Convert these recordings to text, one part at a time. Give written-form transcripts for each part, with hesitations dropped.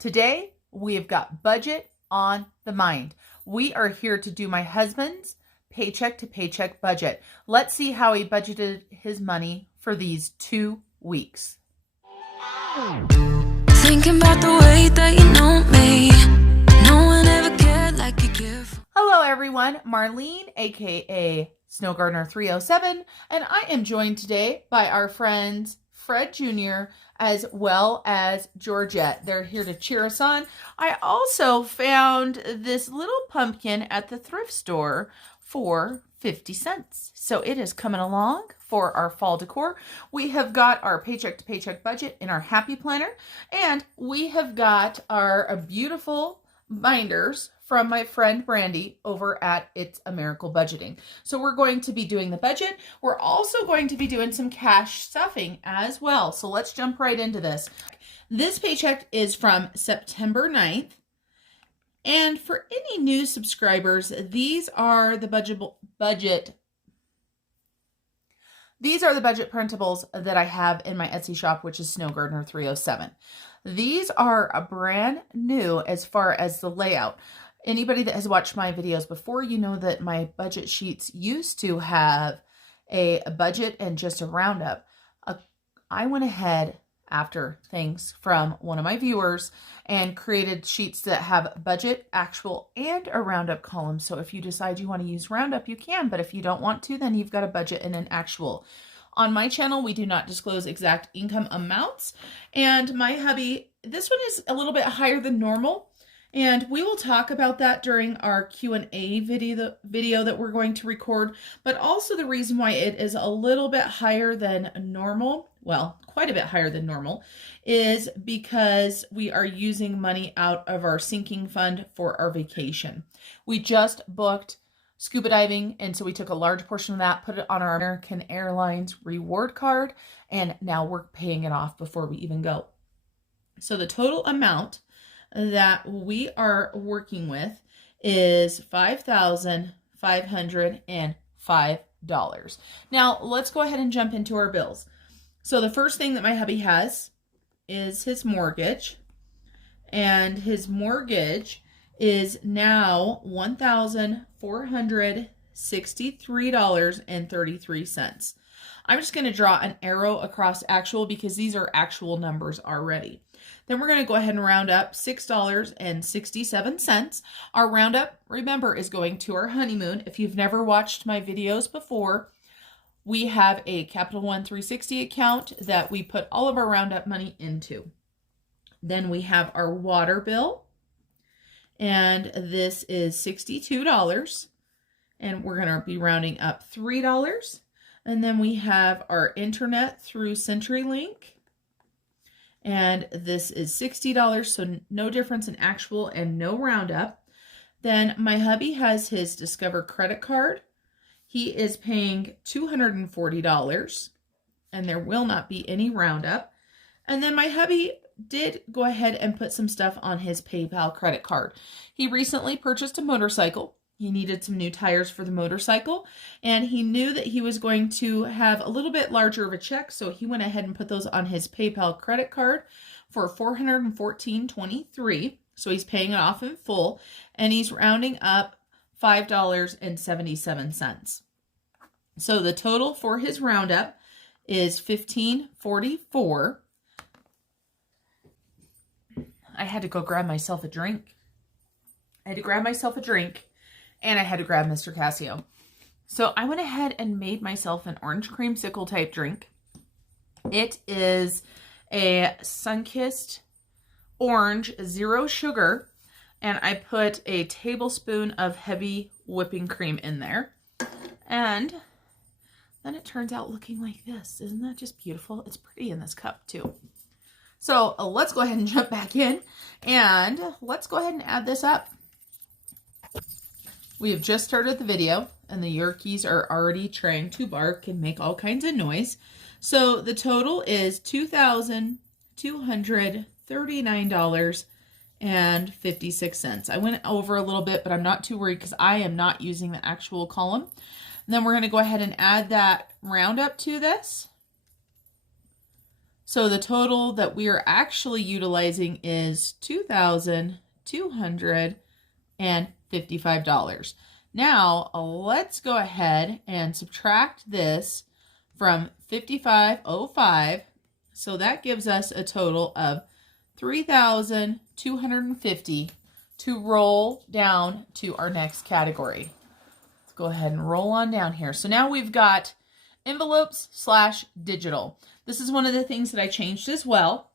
Today, we have got budget on the mind. We are here to do my husband's paycheck to paycheck budget. Let's see how he budgeted his money for these 2 weeks. Thinking about the way that you know me. No one ever cared like you care for. Hello everyone, Marlene, aka Snow Gardener 307, and I am joined today by our friends Fred Jr. as well as Georgette. They're here to cheer us on. I also found this little pumpkin at the thrift store for 50 cents. So it is coming along for our fall decor. We have got our paycheck to paycheck budget in our happy planner, and we have got our beautiful binders from my friend Brandy over at It's a Miracle Budgeting. So we're going to be doing the budget. We're also going to be doing some cash stuffing as well. So let's jump right into this. This paycheck is from September 9th. And for any new subscribers, these are the budget printables that I have in my Etsy shop, which is Snow Gardener 307. These are a brand new as far as the layout. Anybody that has watched my videos before, you know that my budget sheets used to have a budget and just a roundup. I went ahead after things from one of my viewers and created sheets that have budget, actual, and a roundup column. So if you decide you want to use roundup, you can, but if you don't want to, then you've got a budget and an actual. On my channel, we do not disclose exact income amounts. And my hubby, this one is a little bit higher than normal. And we will talk about that during our Q&A video that we're going to record. But also the reason why it is a little bit higher than normal, well, quite a bit higher than normal, is because we are using money out of our sinking fund for our vacation. We just booked scuba diving, and so we took a large portion of that, put it on our American Airlines reward card, and now we're paying it off before we even go. So the total amount that we are working with is $5,505. Now, let's go ahead and jump into our bills. So the first thing that my hubby has is his mortgage, and his mortgage is now $1,463.33. I'm just going to draw an arrow across actual because these are actual numbers already. Then we're going to go ahead and round up $6.67. Our roundup, remember, is going to our honeymoon. If you've never watched my videos before, we have a Capital One 360 account that we put all of our roundup money into. Then we have our water bill, and this is $62, and we're going to be rounding up $3. And then we have our internet through CenturyLink, and this is $60, so no difference in actual and no roundup. Then my hubby has his Discover credit card. He is paying $240, and there will not be any roundup. And then my hubby did go ahead and put some stuff on his PayPal credit card. He recently purchased a motorcycle. He needed some new tires for the motorcycle, and he knew that he was going to have a little bit larger of a check, so he went ahead and put those on his PayPal credit card for $414.23. So he's paying it off in full, and he's rounding up $5.77. So the total for his roundup is $15.44. I had to go grab myself a drink. And I had to grab Mr. Casio. So I went ahead and made myself an orange creamsicle type drink. It is a Sunkissed orange, 0 sugar, and I put a tablespoon of heavy whipping cream in there. And then it turns out looking like this. Isn't that just beautiful? It's pretty in this cup too. So let's go ahead and jump back in, and let's go ahead and add this up. We have just started the video, and the Yorkies are already trying to bark and make all kinds of noise. So the total is $2,239.56. I went over a little bit, but I'm not too worried because I am not using the actual column. And then we're going to go ahead and add that roundup to this. So the total that we are actually utilizing is $2,255. Now, let's go ahead and subtract this from 5505. So that gives us a total of 3,250 to roll down to our next category. Let's go ahead and roll on down here. So now we've got envelopes/digital. This is one of the things that I changed as well.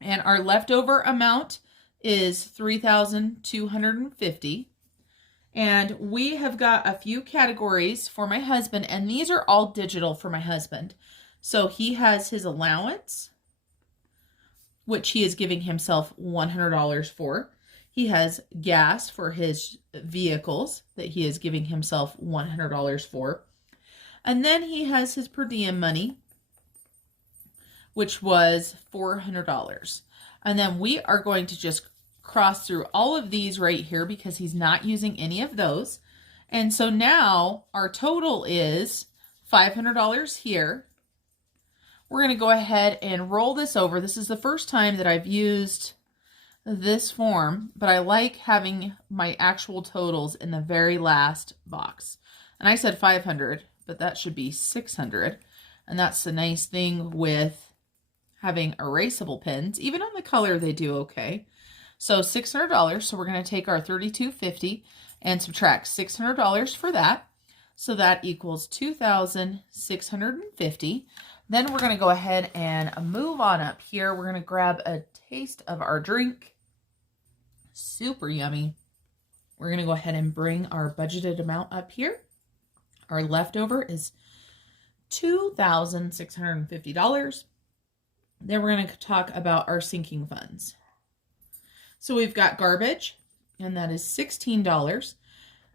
And our leftover amount is 3,250. And we have got a few categories for my husband, and these are all digital for my husband. So he has his allowance, which he is giving himself $100 for. He has gas for his vehicles that he is giving himself $100 for. And then he has his per diem money, which was $400. And then we are going to just cross through all of these right here because he's not using any of those. And so now our total is $500 here. We're going to go ahead and roll this over. This is the first time that I've used this form, but I like having my actual totals in the very last box. And I said 500, but that should be 600. And that's the nice thing with having erasable pens. Even on the color, they do okay. So $600. So we're going to take our $3,250 and subtract $600 for that. So that equals $2,650. Then we're going to go ahead and move on up here. We're going to grab a taste of our drink. Super yummy. We're going to go ahead and bring our budgeted amount up here. Our leftover is $2,650. Then we're going to talk about our sinking funds. So we've got garbage, and that is $16.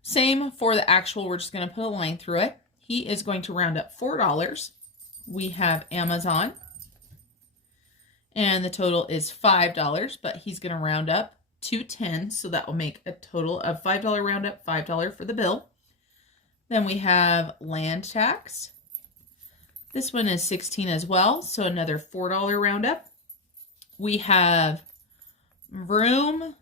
Same for the actual, we're just going to put a line through it. He is going to round up $4. We have Amazon, and the total is $5, but he's going to round up to 10, so that will make a total of $5 round up, $5 for the bill. Then we have land tax. This one is 16 as well, so another $4 round up. We have Vroom.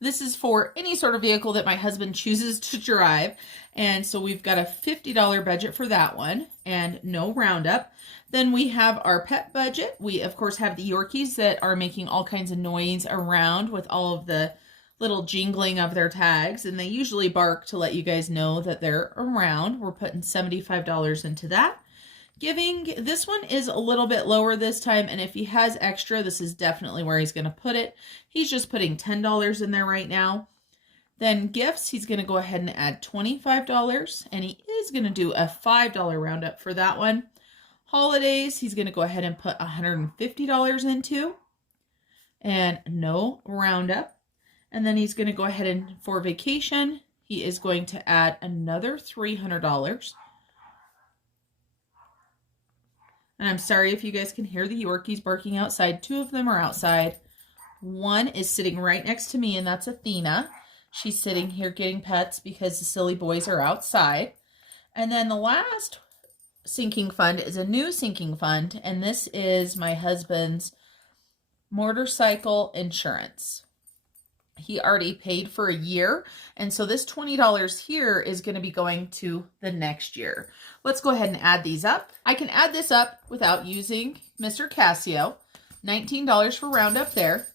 This is for any sort of vehicle that my husband chooses to drive. And so we've got a $50 budget for that one and no roundup. Then we have our pet budget. We, of course, have the Yorkies that are making all kinds of noise around with all of the little jingling of their tags. And they usually bark to let you guys know that they're around. We're putting $75 into that. Giving, this one is a little bit lower this time, and if he has extra, this is definitely where he's going to put it. He's just putting $10 in there right now. Then gifts, he's going to go ahead and add $25, and he is going to do a $5 roundup for that one. Holidays, he's going to go ahead and put $150 into, and no roundup. And then he's going to go ahead and, for vacation, he is going to add another $300. And I'm sorry if you guys can hear the Yorkies barking outside. 2 of them are outside. One is sitting right next to me, and that's Athena. She's sitting here getting pets because the silly boys are outside. And then the last sinking fund is a new sinking fund, and this is my husband's motorcycle insurance. He already paid for a year, and so this $20 here is going to be going to the next year. Let's go ahead and add these up. I can add this up without using Mr. Casio. $19 for roundup there.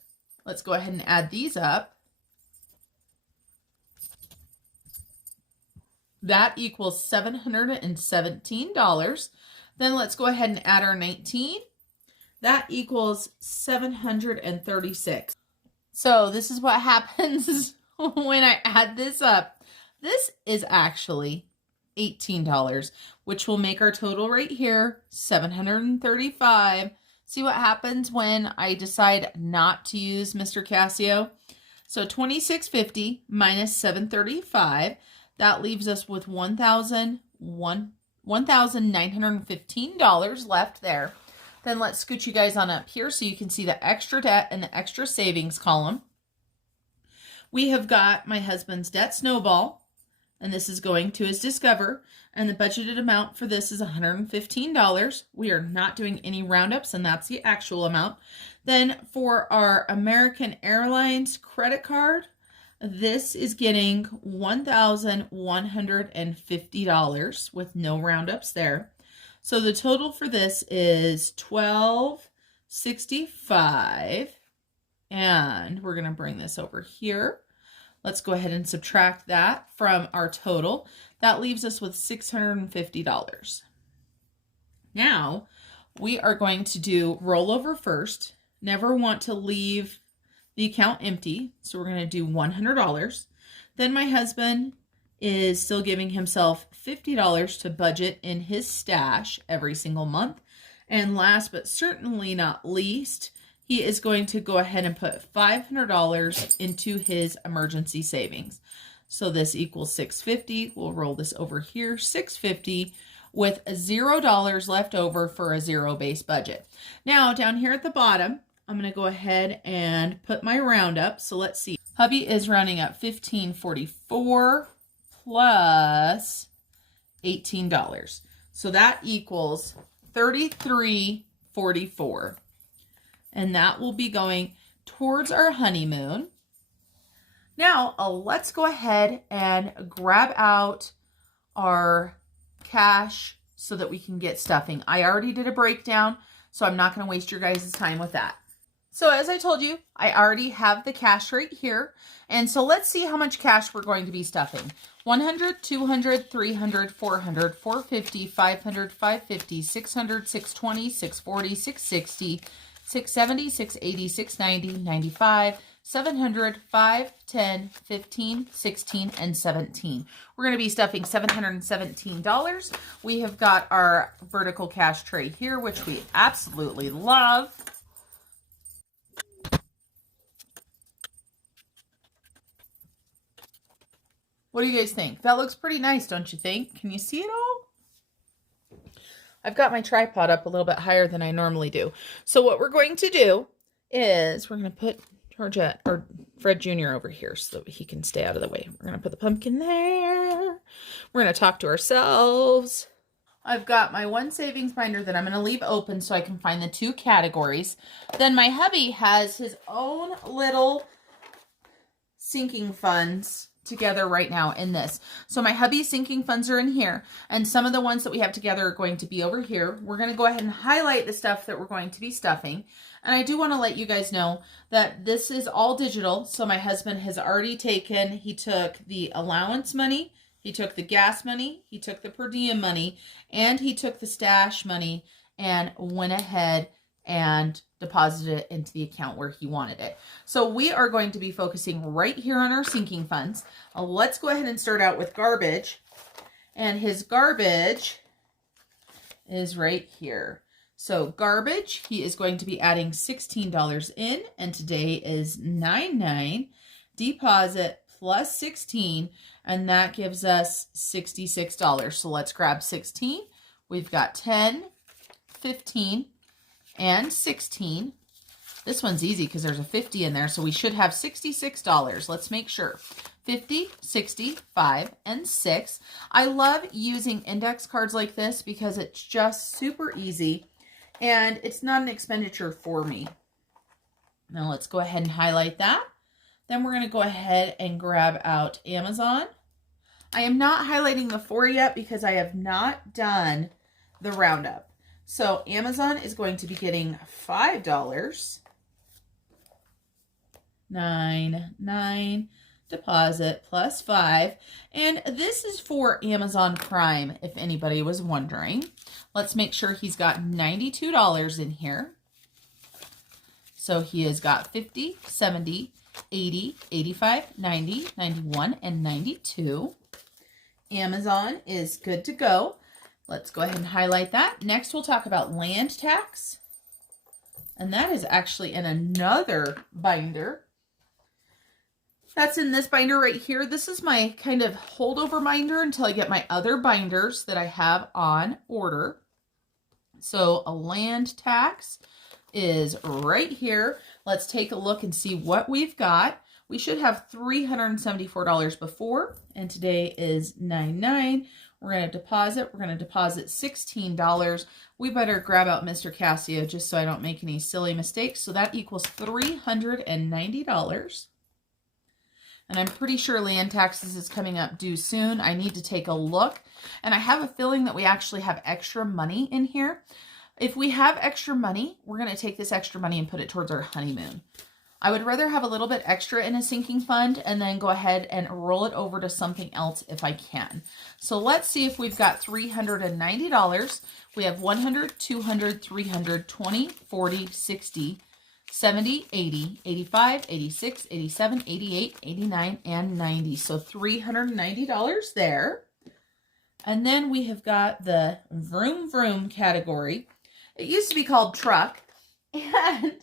Let's go ahead and add these up. That equals $717. Then let's go ahead and add our 19. That equals $736. So this is what happens when I add this up. This is actually $18, which will make our total right here $735. See what happens when I decide not to use Mr. Casio? So $26.50 minus $735. That leaves us with $1,915 left there. Then let's scoot you guys on up here so you can see the extra debt and the extra savings column. We have got my husband's debt snowball, and this is going to his Discover, and the budgeted amount for this is $115. We are not doing any roundups, and that's the actual amount. Then for our American Airlines credit card, this is getting $1,150 with no roundups there. So the total for this is $1,265, and we're going to bring this over here. Let's go ahead and subtract that from our total. That leaves us with $650. Now, we are going to do rollover first. Never want to leave the account empty, so we're going to do $100. Then my husband is still giving himself $50 to budget in his stash every single month. And last but certainly not least, he is going to go ahead and put $500 into his emergency savings. So this equals $650. We'll roll this over here, $650, with $0 left over for a zero-based budget. Now, down here at the bottom, I'm going to go ahead and put my roundup. So let's see. Hubby is rounding up $1,544 plus $18. So that equals $33.44. And that will be going towards our honeymoon. Now, let's go ahead and grab out our cash so that we can get stuffing. I already did a breakdown, so I'm not going to waste your guys' time with that. So as I told you, I already have the cash right here. And so let's see how much cash we're going to be stuffing. 100, 200, 300, 400, 450, 500, 550, 600, 620, 640, 660, 670, 680, 690, 95, 700, 5, 10, 15, 16, and 17. We're going to be stuffing $717. We have got our vertical cash tray here, which we absolutely love. What do you guys think? That looks pretty nice, don't you think? Can you see it all? I've got my tripod up a little bit higher than I normally do. So what we're going to do is we're going to put Georgette or Fred Jr. over here so that he can stay out of the way. We're going to put the pumpkin there. We're going to talk to ourselves. I've got my one savings binder that I'm going to leave open so I can find the two categories. Then my hubby has his own little sinking funds together right now in this. So my hubby's sinking funds are in here, and some of the ones that we have together are going to be over here. We're going to go ahead and highlight the stuff that we're going to be stuffing. And I do want to let you guys know that this is all digital. So my husband has already taken, he took the allowance money, he took the gas money, he took the per diem money, and he took the stash money and went ahead and deposited it into the account where he wanted it. So we are going to be focusing right here on our sinking funds. Let's go ahead and start out with garbage. And his garbage is right here. So garbage, he is going to be adding $16 in, and today is 9/9. Deposit plus 16, and that gives us $66. So let's grab 16. We've got 10, 15, and 16. This one's easy because there's a 50 in there, so we should have $66. Let's make sure. 50, 60, 5, and 6. I love using index cards like this because it's just super easy and it's not an expenditure for me. Now let's go ahead and highlight that. Then we're going to go ahead and grab out Amazon. I am not highlighting the 4 yet because I have not done the roundup. So Amazon is going to be getting $5. 9/9 deposit plus 5. And this is for Amazon Prime, if anybody was wondering. Let's make sure he's got $92 in here. So he has got 50, 70, 80, 85, 90, 91, and 92. Amazon is good to go. Let's go ahead and highlight that. Next, we'll talk about land tax. And that is actually in another binder. That's in this binder right here. This is my kind of holdover binder until I get my other binders that I have on order. So a land tax is right here. Let's take a look and see what we've got. We should have $374 before, and today is 9/9. We're going to deposit. We're going to deposit $16. We better grab out Mr. Casio just so I don't make any silly mistakes. So that equals $390. And I'm pretty sure land taxes is coming up due soon. I need to take a look. And I have a feeling that we actually have extra money in here. If we have extra money, we're going to take this extra money and put it towards our honeymoon. I would rather have a little bit extra in a sinking fund and then go ahead and roll it over to something else if I can. So let's see if we've got $390. We have 100, 200, 300, 20, 40, 60, 70, 80, 85, 86, 87, 88, 89, and 90. So $390 there. And then we have got the vroom vroom category. It used to be called truck. And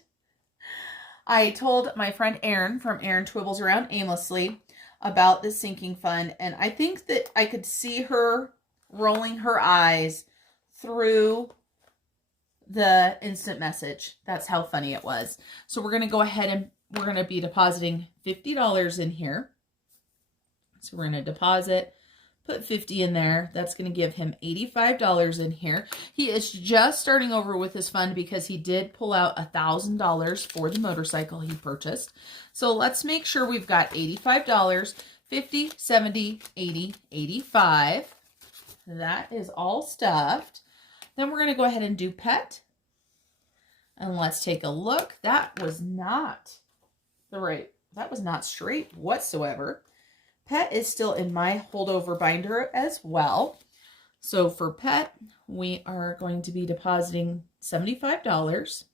I told my friend Erin from Erin Twibbles Around Aimlessly about the sinking fund. And I think that I could see her rolling her eyes through the instant message. That's how funny it was. So we're going to go ahead and we're going to be depositing $50 in here. So we're going to deposit, put 50 in there. That's going to give him $85 in here. He is just starting over with his fund because he did pull out $1,000 for the motorcycle he purchased. So let's make sure we've got $85, 50, 70, 80, 85. That is all stuffed. Then we're going to go ahead and do pet. And let's take a look. That was not straight whatsoever. Pet is still in my holdover binder as well. So for pet, we are going to be depositing $75.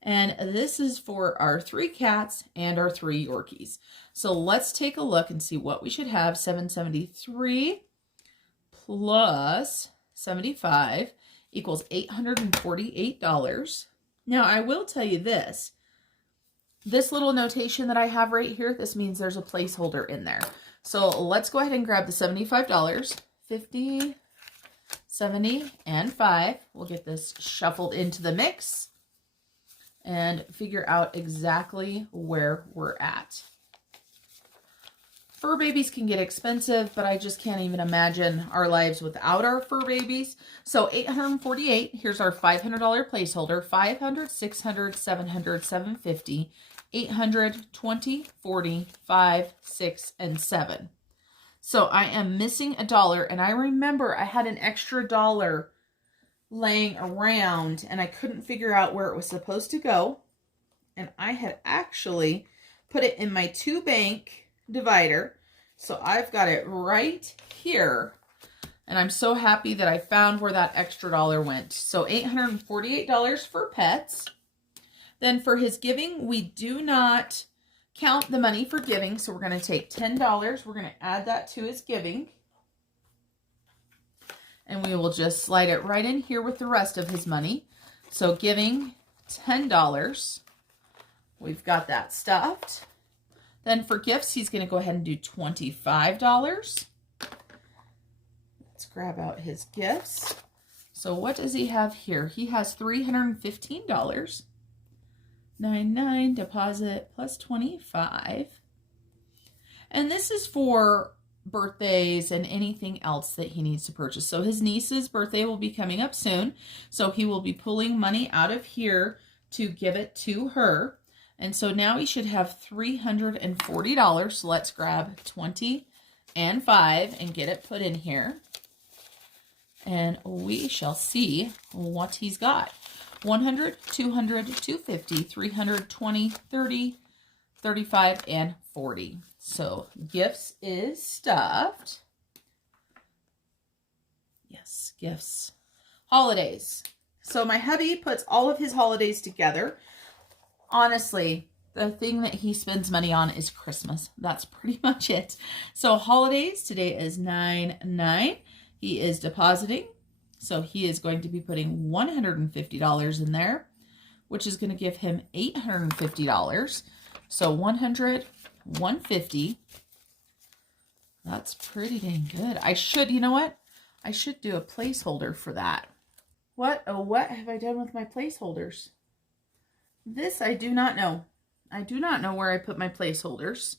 And this is for our 3 cats and our 3 Yorkies. So let's take a look and see what we should have. $773 plus 75 equals $848. Now, I will tell you this. This little notation that I have right here, this means there's a placeholder in there. So let's go ahead and grab the $75. 50, 70, and 5. We'll get this shuffled into the mix and figure out exactly where we're at. Fur babies can get expensive, but I just can't even imagine our lives without our fur babies. So $848, here's our $500 placeholder, 500, 600, 700, 750, 800, 20, 40, 5, 6, and 7. So I am missing $1, and I remember I had an extra $1 laying around, and I couldn't figure out where it was supposed to go. And I had actually put it in my 2-bank divider. So I've got it right here. And I'm so happy that I found where that extra $1 went. So $848 for pets. Then for his giving, we do not count the money for giving. So we're going to take $10. We're going to add that to his giving. And we will just slide it right in here with the rest of his money. So giving $10. We've got that stuffed. Then for gifts, he's going to go ahead and do $25. Let's grab out his gifts. So what does he have here? He has $315. 99 deposit plus 25. And this is for birthdays and anything else that he needs to purchase. So his niece's birthday will be coming up soon. So he will be pulling money out of here to give it to her. And so now he should have $340. So let's grab 20 and 5 and get it put in here. And we shall see what he's got. 100, 200, 250, 320, 30, 35, and 40. So gifts is stuffed. Yes, gifts. Holidays. So my hubby puts all of his holidays together. Honestly, the thing that he spends money on is Christmas. That's pretty much it. So holidays, today is 9/9. He is depositing. So he is going to be putting $150 in there, which is going to give him $850. So 100, 150. That's pretty dang good. I should, you know what? I should do a placeholder for that. What have I done with my placeholders? This I do not know. I do not know where I put my placeholders.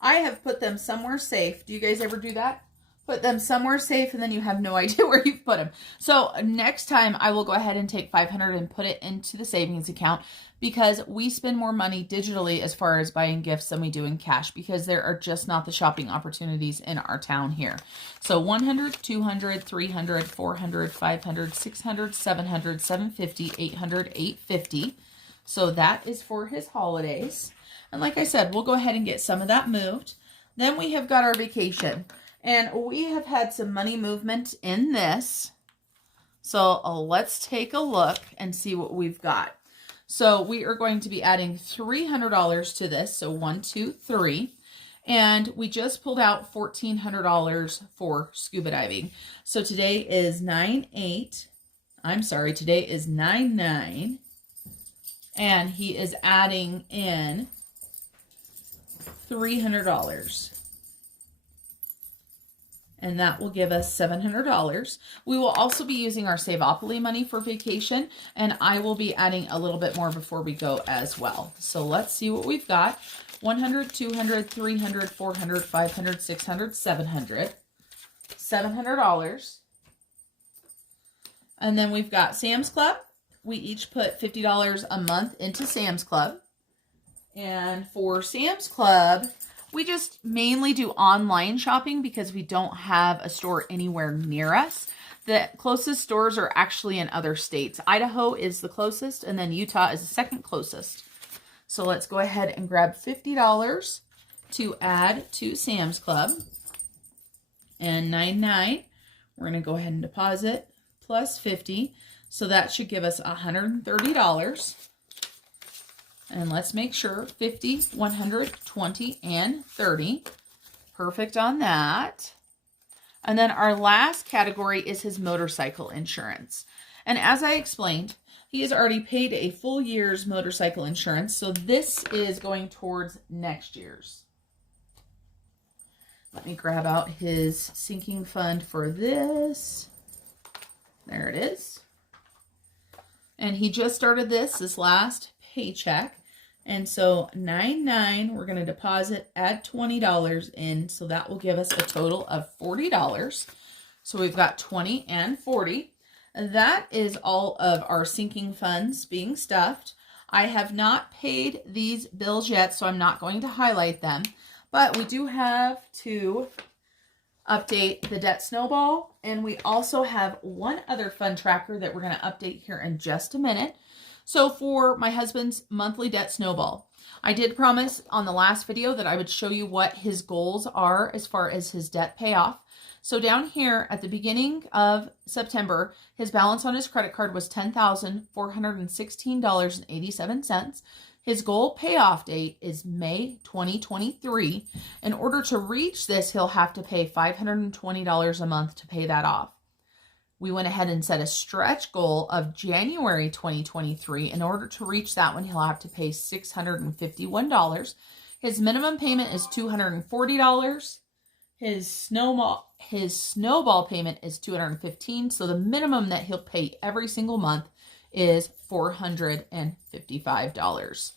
I have put them somewhere safe. Do you guys ever do that? Put them somewhere safe and then you have no idea where you've put them. So next time I will go ahead and take $500 and put it into the savings account, because we spend more money digitally as far as buying gifts than we do in cash, because there are just not the shopping opportunities in our town here. So 100, 200, 300, 400, 500, 600, 700, 750, 800, 850. So that is for his holidays. And like I said, we'll go ahead and get some of that moved. Then we have got our vacation. And we have had some money movement in this. So let's take a look and see what we've got. So we are going to be adding $300 to this. So 1, 2, 3. And we just pulled out $1,400 for scuba diving. So today is 9/8. I'm sorry, today is 9/9. And he is adding in $300. And that will give us $700. We will also be using our Saveopoly money for vacation, and I will be adding a little bit more before we go as well. So let's see what we've got. 100, 200, 300, 400, 500, 600, 700. $700. And then we've got Sam's Club. We each put $50 a month into Sam's Club. And for Sam's Club, we just mainly do online shopping because we don't have a store anywhere near us. The closest stores are actually in other states. Idaho is the closest, and then Utah is the second closest. So let's go ahead and grab $50 to add to Sam's Club. And 9/9, we're going to go ahead and deposit plus 50. So that should give us $130. And let's make sure 50, 100, 20, and 30. Perfect on that. And then our last category is his motorcycle insurance. And as I explained, he has already paid a full year's motorcycle insurance. So this is going towards next year's. Let me grab out his sinking fund for this. There it is. And he just started this last paycheck. And so 9/9, we're going to deposit, add $20 in. So that will give us a total of $40. So we've got 20 and 40. That is all of our sinking funds being stuffed. I have not paid these bills yet, so I'm not going to highlight them. But we do have to update the debt snowball. And we also have one other fund tracker that we're going to update here in just a minute. So for my husband's monthly debt snowball, I did promise on the last video that I would show you what his goals are as far as his debt payoff. So down here at the beginning of September, his balance on his credit card was $10,416.87. His goal payoff date is May 2023. In order to reach this, he'll have to pay $520 a month to pay that off. We went ahead and set a stretch goal of January 2023. In order to reach that one, he'll have to pay $651. His minimum payment is $240. His snowball payment is $215. So the minimum that he'll pay every single month is $455.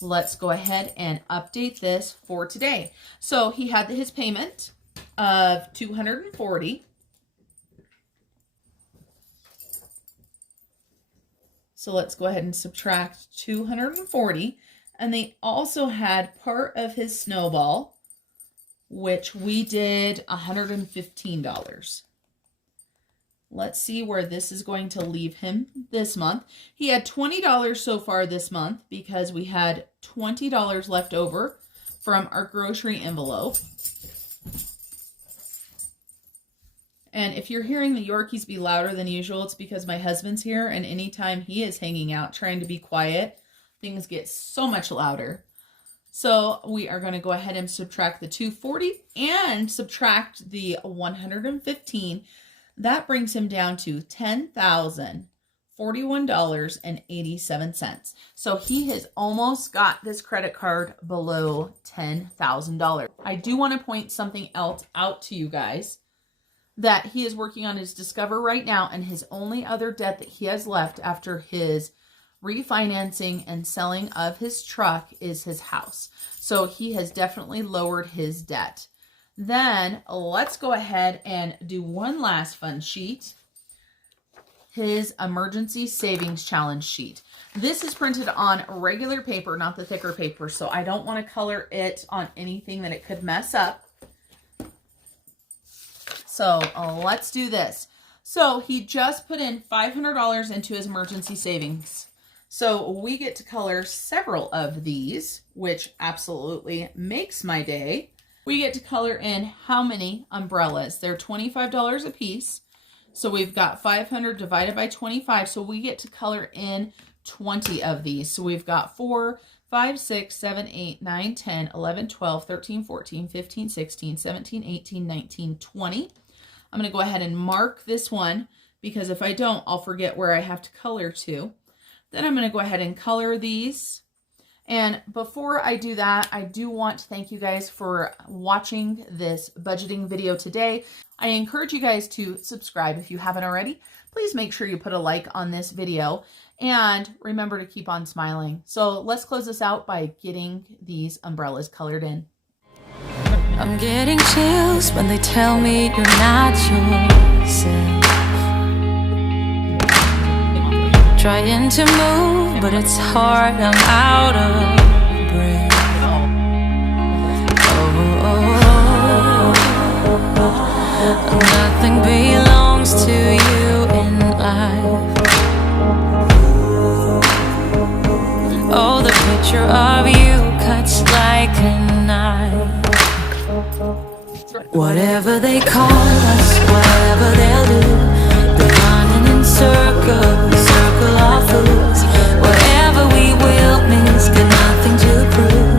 Let's go ahead and update this for today. So he had his payment of $240. So let's go ahead and subtract 240. And they also had part of his snowball, which we did $115. Let's see where this is going to leave him this month. He had $20 so far this month because we had $20 left over from our grocery envelope. And if you're hearing the Yorkies be louder than usual, it's because my husband's here, and anytime he is hanging out trying to be quiet, things get so much louder. So we are going to go ahead and subtract the 240 and subtract the 115. That brings him down to $10,041.87. So he has almost got this credit card below $10,000. I do want to point something else out to you guys, that he is working on his Discover right now, and his only other debt that he has left after his refinancing and selling of his truck is his house. So he has definitely lowered his debt. Then let's go ahead and do one last fun sheet. His emergency savings challenge sheet. This is printed on regular paper, not the thicker paper, so I don't want to color it on anything that it could mess up. So let's do this. So he just put in $500 into his emergency savings. So we get to color several of these, which absolutely makes my day. We get to color in how many umbrellas? They're $25 a piece. So we've got 500 divided by 25. So we get to color in 20 of these. So we've got 4, 5, 6, 7, 8, 9, 10, 11, 12, 13, 14, 15, 16, 17, 18, 19, 20. I'm going to go ahead and mark this one because if I don't, I'll forget where I have to color to. Then I'm going to go ahead and color these. And before I do that, I do want to thank you guys for watching this budgeting video today. I encourage you guys to subscribe if you haven't already. Please make sure you put a like on this video and remember to keep on smiling. So let's close this out by getting these umbrellas colored in. I'm getting chills when they tell me you're not yourself. Trying to move, but it's hard, I'm out of breath. Oh, nothing belongs to you in life. Oh, the picture of you cuts like a knife. Whatever they call us, whatever they'll do, they're running in circles, circle of fools. Whatever we will miss, got nothing to prove.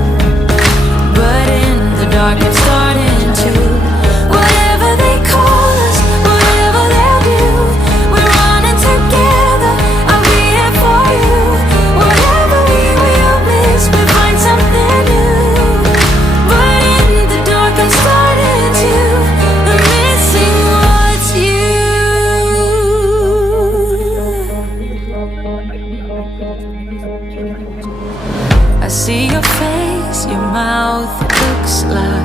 But in the dark it's starting to. Whatever they call us, whatever they'll do, we're running together, I'll be here for you. Whatever we will miss, we find something new. But in the dark I'm starting to. I'm missing what's you. I see your face, your mouth looks like